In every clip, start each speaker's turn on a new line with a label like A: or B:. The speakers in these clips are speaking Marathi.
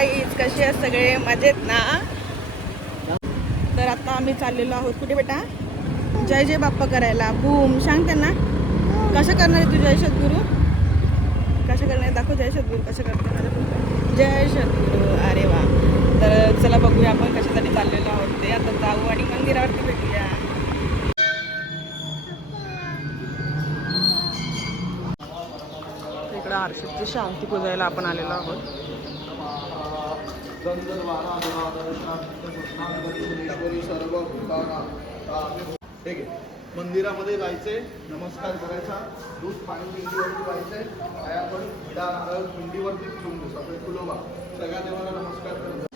A: गाईज कसे आहेत सगळे? मजेत ना? तर आता आम्ही चाललेलो आहोत. कुठे बेटा? जय जय बाप्पा करायला. बूम. सांग त्यांना. कसं करणार तू जय सद्गुरू? कसं करणार दाखव जय सद्गुरू कसं करणार जय सद्गुरू. अरे वा. तर चला बघूया आपण कशासाठी चाललेलो आहोत ते. आता जाऊ आणि मंदिरावरती भेटूया. इकडं आरशीची शांती पुजायला आपण आलेलो आहोत.
B: ठीक आहे. मंदिरामध्ये जायचे नमस्कार करायचा दूध पाणी पिंडीवरती व्हायचंय आपण विडा नारळ पिंडीवरती ठेवून दे सगळे फुलोबा सगळ्या देवाला नमस्कार करायचा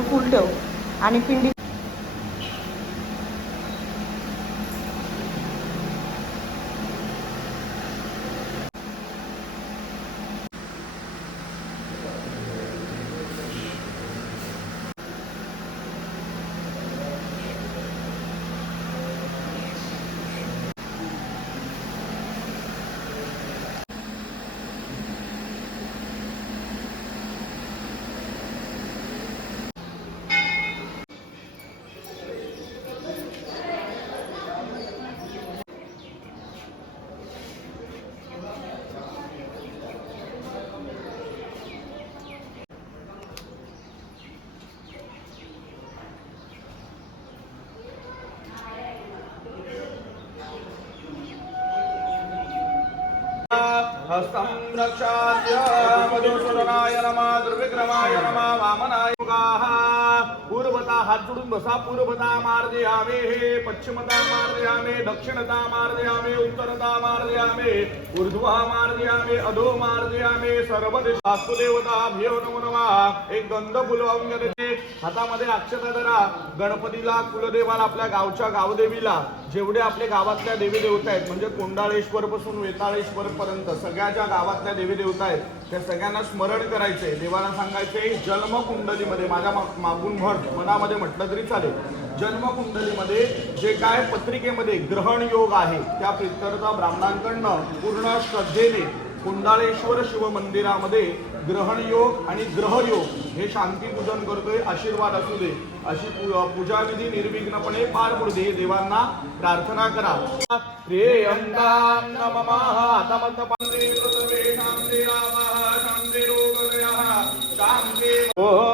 A: फुल ठेव. आणि पिंडी
B: हस्तं रक्षास्य मधुसूदनाय नमः दुर्विक्रमाय नमः वामनाय युगाः पूर्वता हात जोडून बसा पूर्वता द्यावे हे पश्चिमता मार्जयामे दक्षिणता मार्जयामे उत्तरता द्यावे ऊर्ध्वा मार्जयामे अधो मार्जयामे सर्व वास्तुदेवताभ्यो नमो नमः. एक गंध फुल वाहून हातामध्ये अक्षता धरा. गणपतीला कुलदेवाला आपल्या गावच्या गावदेवीला जेवढे आपल्या गावातल्या देवी देवता आहेत म्हणजे कोंडाळेश्वर पासून वेताळेश्वर पर्यंत सगळ्या ज्या गावातल्या देवी देवता आहेत त्या सगळ्यांना स्मरण करायचे देवाला सांगायचे जन्म कुंडलीमध्ये माझ्या मागून म्हण मनामध्ये म्हटलं. तरी चालेल जन्म कुंडलीमध्ये जे काय पत्रिकेमध्ये ग्रहण योग आहे त्या प्रित्यर्थ ब्राह्मणांकडनं पूर्ण श्रद्धेने कुंडाळेश्वर शिव मंदिरामध्ये ग्रहण योग आणि ग्रहयोग हे शांती पूजन करतोय आशीर्वाद असू दे अशी पूजाविधी निर्विघ्नपणे पार पडू दे देवांना प्रार्थना करा प्रियंतां नमः शांती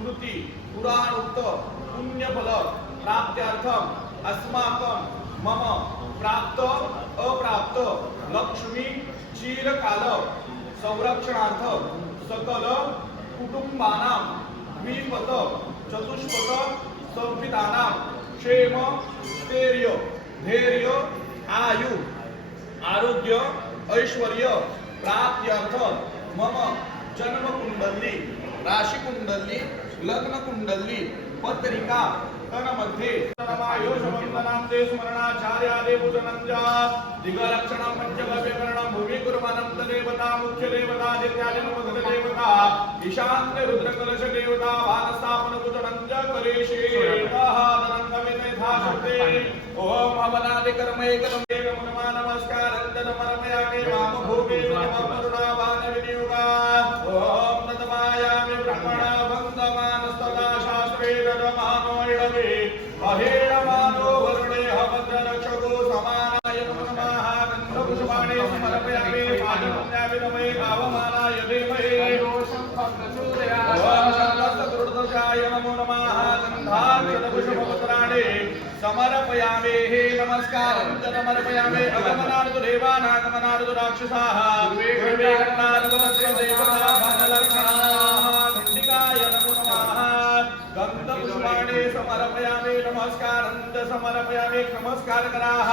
B: स्मृती पुराण उत्तर पुण्यफल प्राप्त्यर्थम अस्माकं मम प्राप्त अप्राप्त लक्ष्मी चिरकाल संरक्षणार्थ सकल कुटुंबानां द्विपद चतुष्पद संपितानाम क्षेम स्थैर्य धैर्य आयु आरोग्य ऐश्वर्य प्राप्त्यर्थ मम जन्मकुंडली राशिकुंडली लग्न कुंडली पत्रिका तनमध्ये तनमायो स्मरणाचार्यादे पूजनं दिगलक्षणं पञ्चगव्यकरणं भूमिकुर्वनंत देवता मुख्य देवता दित्यादि नमगत देवता ईशान्य रुद्रकलश देवता भानस्थापन पूजनं कलेशे तहादनं यथा शक्ते ओम हवनादि कर्म नमो नमः नमस्कारं तदमर्पयामि वाम भूमि नमः समर्पयामि पादपुण्यामि नमः भावमानाय धीमहि ओम शङ्करसकृतदशाय गन्धपुष्पाणि समर्पयामि नमस्कारं च समर्पयामि नमस्कार कराः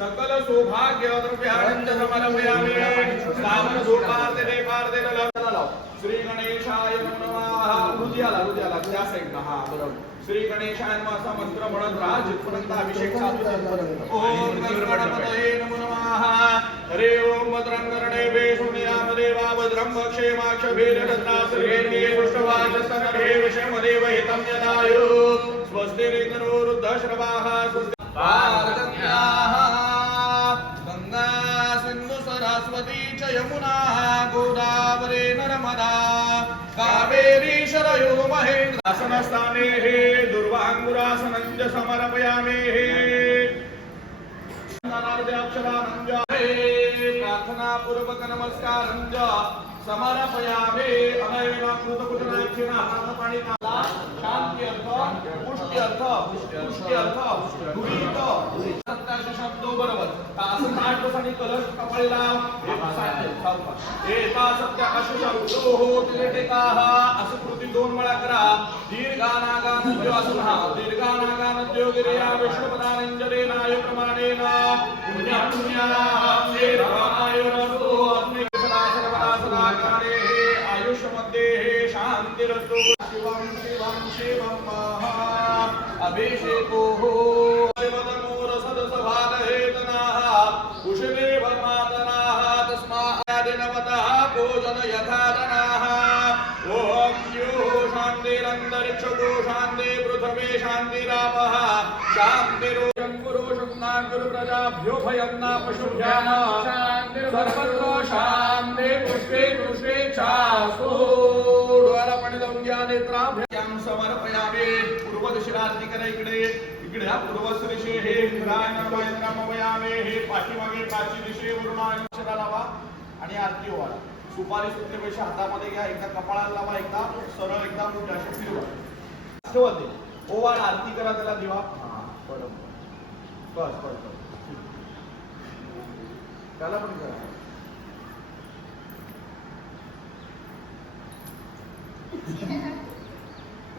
B: सकल सौभाग्य द्रव्याणं च श्रावण सामन धूपार्दे देवार्दे लाव श्री गणेशाय नमः हृदयाला हृदयाला त्या साईडला हा बरोबर श्री गणेशाय नमः असा मंत्र म्हणत राहा जिथपर्यंत अभिषेक चालू ओम गणपतये नमो नमः हरे ओम भद्रं कर्णे वेशुनियाम देवा भद्रं क्षेमाक्ष भेदरत्ना सर्वेर्गे पृष्ठवाचस्तनभे विषमदेव हितं यदायो। स्वस्ति रेतरो रुद्धश्रवाः स्वस्ति पार्वत्याः गंगा सिंधु सरस्वती च यमुना गोदावरी नर्मदा। कावेरी शरयो महेन्द्रासनस्थाने हे दुर्वाङ्गुरासनं च समर्पयामि। प्रार्थनापूर्वक नमस्कारं च समर्पयामि अनयन कृतकुटनाक्षिणा पाणी काला शांती अर्थ पुष्टी शब्दो बरोबर। असं आठ दिवसांनी कलश कपाळी लाव एका अशु शब्दो हो असं कृती दोन वेळा करा दीर्घानागानद्यो असं दीर्घानागानद्यो गिरिया नाय प्रमाणेन पुण्या शान्तिरस्तु शिवं शिवं शिवं महा। अभिषेको। सदसभारहेतनाः कुशलेव मातनाः तस्मादिनवतः भोजन यथातनाः ॐ यो शान्तिरन्तरिक्षगो शान्ति पृथिवी शान्तिरापः शान्तिरोषं पुरुषं न गुरु प्रजाभ्यो भयं न पशुभ्याः सर्वत्र शान्ति पुष्पे पुष्पे चास्तु। द्वारपणितं ज्ञानेत्राभ्यां समर्पयामि पूर्वदिशिरारती करा इकडे इकडे हा पूर्व दिशे हे इंद्राय नमः नमयामे हे पाठीमागे दिशेवरून अक्षरा लावा आणि आरती ओवाळा सुपारी सुटले पैसे हातामध्ये घ्या एकदा कपाळाला लावा एकदा सरळ एकदा मोठ्या फिरवा ठेवा ते ओवाळ आरती करा त्याला दिवा हा बरोबर बस बस बस. त्याला पण करा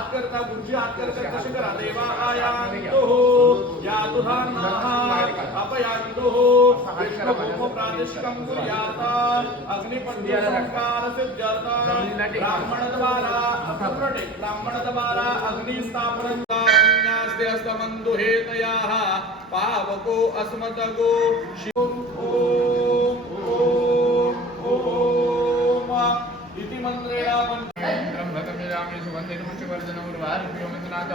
B: हात करता गुरुजी हात करता कसे करा. देवा हो या तुझा नाहार अपयांतो हो. विष्णु विष्णुभूम प्रादेशिकं कुर्यात अग्निपत्य ब्राह्मण द्वारा ब्राह्मणद्वारा अपूर्णे ब्राह्मणद्वारा अग्निस्थापनं न्यास्ते अस्तमन्तु हेतयाः पावको अस्मदगो शिव
C: सुगन्धिं पुष्पवर्धनमुर्वारुप्योमितनाथ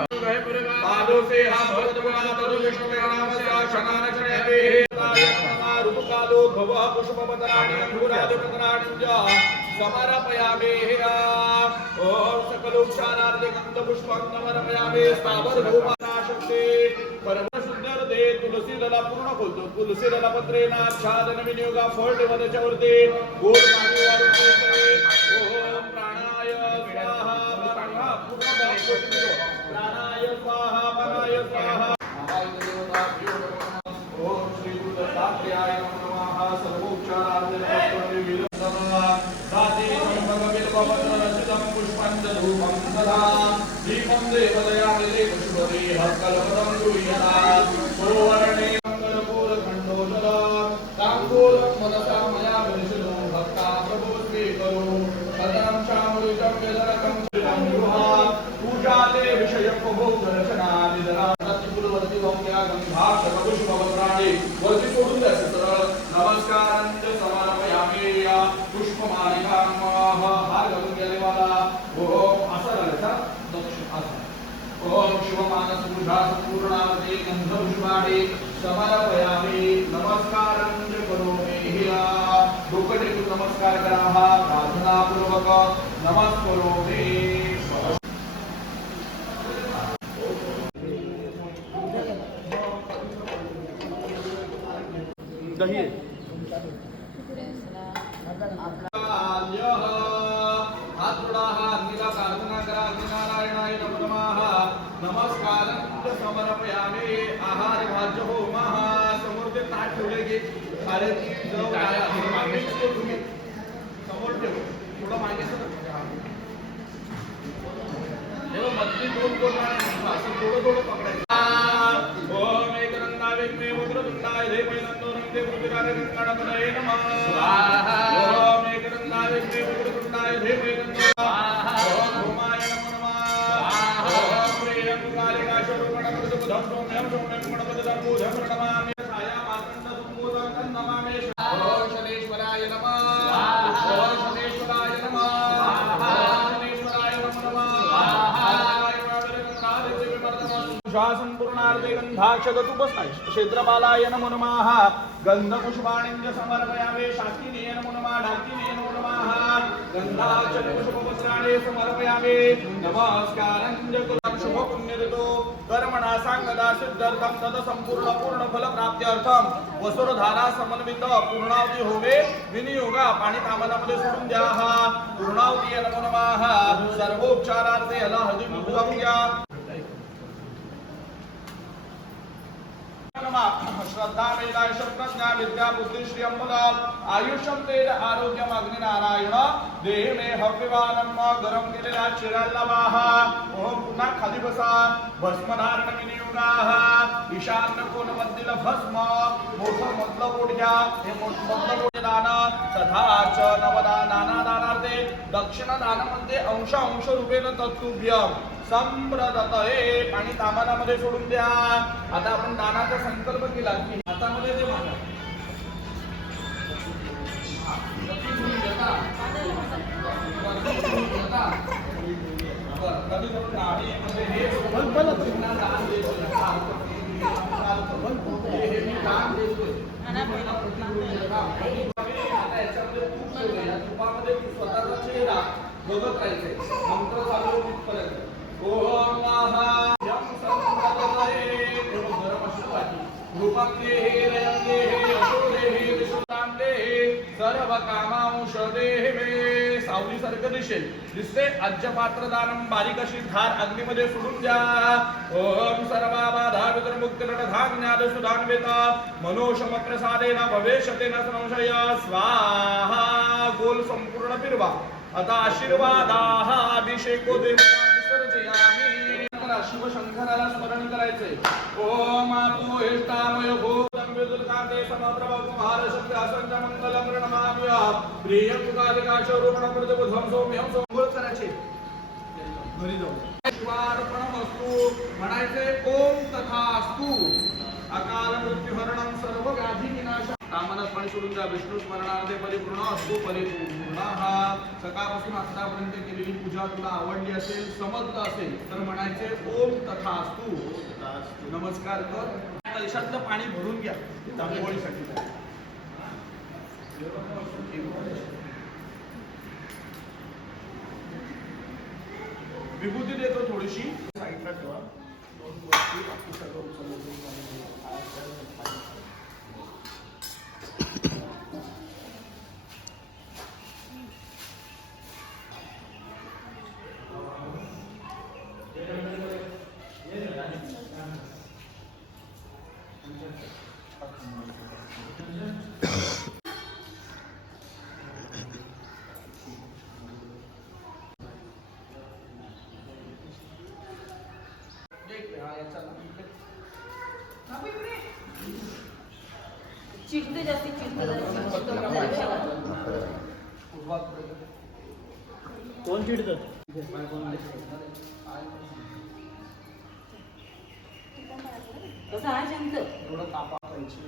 B: पादो से हा भगवान तदु विष्णु के नाम सा शनान चणे रूपकालो भव पुष्पवदनानि अंगुराज पदनानि ज समर्पयामे। ओम सकलोक्षारार्थे गंध पुष्पं समर्पयामे स्थावर भूमानाशक्ते परम सुंदर दे तुलसी दला पूर्ण खोलतो। तुलसी दला पत्रे ना छादन विनियोगा फळ ठेवण्याच्या वरती। गोड पाणी वाढून ओम प्राण सत्यपुरवर्ती भौम्या गंधा सर्वपुष्पवस्त्राणि वरती सोडून द्या सरळ नमस्कारांच समर्पयामी पुष्पमालिकां हार घालून गेले मला ओम असं झालं का दक्षिण असं ओम शिवमानस पूजा संपूर्णार्थे गंधपुष्पाणि समर्पयामी नमस्कारांच करोमि हिया डोकं टेकून नमस्कार करा हा प्रार्थनापूर्वक नमस्करोमि दही हात जोडा हा अग्नीला प्रार्थना करा अग्निनारायणाय नमो नमः नमस्कार समर्पयामे आहार भाज्य हो महा समोर ते ताट ठेवले की खाण्याची चव काय आहे मागे तो तुम्ही समोर ठेव. थोडं मागे मधली दोन दोन असं थोडं थोडं पकडायचं. ओम एक रंगावे मे वक्रतुंडाय धे पैनंदो रंगे पृथ्वीरारे गंगाणपदये नमः.
C: स्वाहा.
B: ओम एक रंगावे मे वक्रतुंडाय धे पैनंदो ओम भूमाय नमो नमः. ओम प्रियंकाले काशरूपणकृत बुधं सौम्यं सौम्यं गणपतिं बुधं प्रणमामि छाया नमः संपूर्णार्थे गंधाक्षगतुपस्ताय क्षेत्रपालाय नमो नमः गंधपुष्पाणिञ्च समर्पयामि। शाकिनीय नमो नमः ढाकिनीय नमो नमः गंधाक्षपुष्पपत्राणि समर्पयामि नमस्कारञ्च कुलं शुभ पुण्यऋतो कर्मणा सांगदा सिद्धर्थं तद संपूर्ण पूर्ण फल प्राप्त्यर्थम वसुरधारा समन्वित पूर्णावती होवे विनियोगा पाणी तामनामध्ये सोडून द्या हा पूर्णावती नमो सर्वोपचारार्थे याला हळदी कुंकू घ्या आरोग्य प्रज्ञा विद्या आयुष्यम तेज अग्नि नारायण देह मे हव्यवानम गरम केलेल्या चिराला वाहा ओम पुन्हा खाली बसा भस्मधारण विनियोगाः ईशान्य कोण मधील भस्म मोठं मधलं पोट घ्या हे मोठं मधलं दान तथा च नवदा नाना दानार्थे दक्षिण दानामध्ये अंश अंश रूपेण तत्तुभ्य. संप्रदत हे पाणी तामानामध्ये सोडून द्या. आता आपण दानाचा संकल्प केला की हातामध्ये ते मागा कधी करून हे सोबत पुन्हा दान द्यायचं नाही. हा, चालतं. हे- हे मी दान देतोय. तुम्ही मला प्रतिकृती देता. आता याच्यामध्ये तूप ठेवलंय. या तुपामध्ये स्वतःचा चेहरा करायचे मंत्र चालू तिथपर्यंत. ओम महायम हे रयंगे हे हे हे सर्व कामांशदे दिसेल दिसते अज्ज पात्र दानम बारीक अशी धार अग्नीमध्ये सोडून द्या. ओम सर्वा बाधा विद्रमुक्त धान्याद सुधान्वित मनोषम प्रसादेन भवेशतेन संशय. स्वाहा. गोल संपूर्ण फिरवा. आता आशीर्वादाः अभिषेको देवता विसर्जयामी शिवशंकराला स्मरण करायचे ओम आपो इष्टामय भूतं विदुर्काते समप्रभव महारशक्ती असंच मंगलम प्रणमाम्य प्रियं तुकादिकाश रूपण प्रतिबुधं सौम्यं करायचे घरी जाऊ. शिवार्पणमस्तु। म्हणायचे ओम तथास्तु। अकाल मृत्युहरणं सर्व व्याधी विनाश कामना स्मरण सोडून जा विष्णू स्मरणार्थे परिपूर्ण असतो परिपूर्ण हा सकाळपासून आतापर्यंत केलेली पूजा तुला आवडली असेल समजलं असेल तर म्हणायचे ओम तथास्तु नमस्कार कर. कलशातलं पाणी भरून घ्या. तांबोळीसाठी. विभूती देतो थोडीशी. साईडला ठेवा दोन गोष्टी बाकी सगळं उचललं जाईल. एक हा, याचा इकडे.
D: ছিল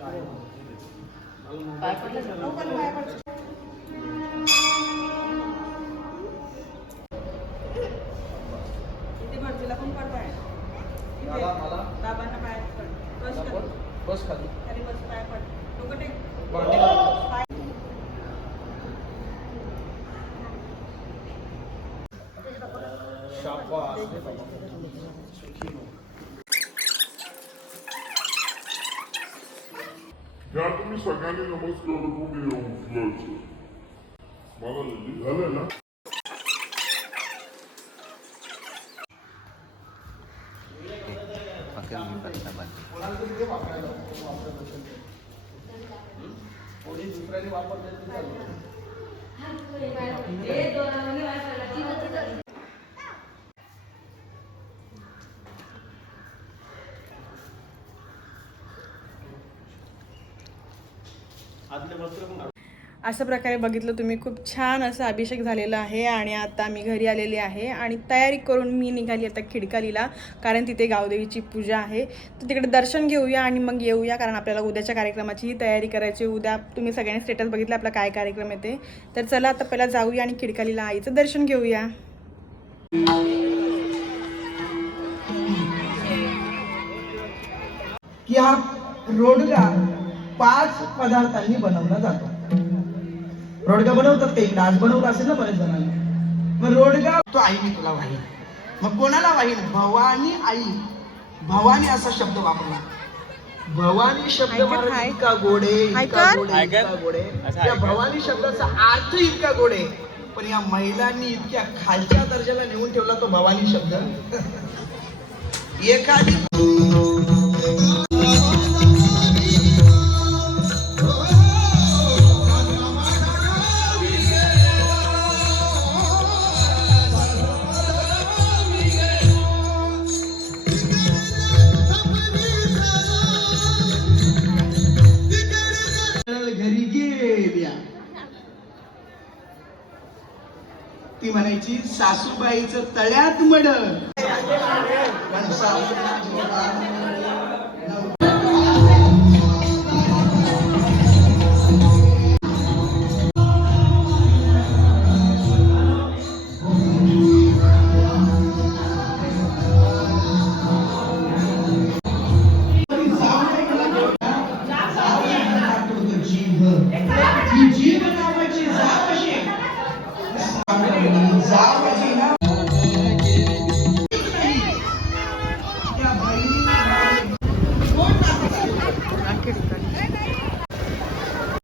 D: सगळ्यांनी नमस्कार करून या उचलायचं मला झालं ना?
B: कोणी दुसऱ्याने वापरले तरी चालेल.
E: ए, दोरावणी वाय पडला. चिडत होता.
A: अशा प्रकारे बघितलं तुम्ही. खूप छान असं अभिषेक झालेला आहे आणि आता मी घरी आलेली आहे आणि तयारी करून मी निघाली आता खिडकालीला कारण तिथे गावदेवीची पूजा आहे. तर तिकडे दर्शन घेऊया आणि मग येऊया कारण आपल्याला उद्याच्या कार्यक्रमाचीही तयारी करायची उद्या तुम्ही सगळ्यांनी स्टेटस बघितलं आपला काय कार्यक्रम येते तर चला आता पहिला जाऊया आणि खिडकालीला आईचं दर्शन घेऊया.
F: की हा रोडगा पाच पदार्थांनी बनवला जातो. रोडगा बनवतात काही? आज बनवला असेल ना बरेच जणांनी. मग रोडगा तो आई मी तुला वाहीन. मग कोणाला वाहीन? भवानी आई. भवानी असा शब्द वापरला. भवानी शब्द. इतका गोडे इतका? गोडे इतका गोडे त्या भवानी शब्दाचा अर्थ इतका गोडे पण या महिलांनी इतक्या खालच्या दर्जाला नेऊन ठेवला तो भवानी शब्द. एखादी म्हणायची सासूबाईच तळ्यात मड सासू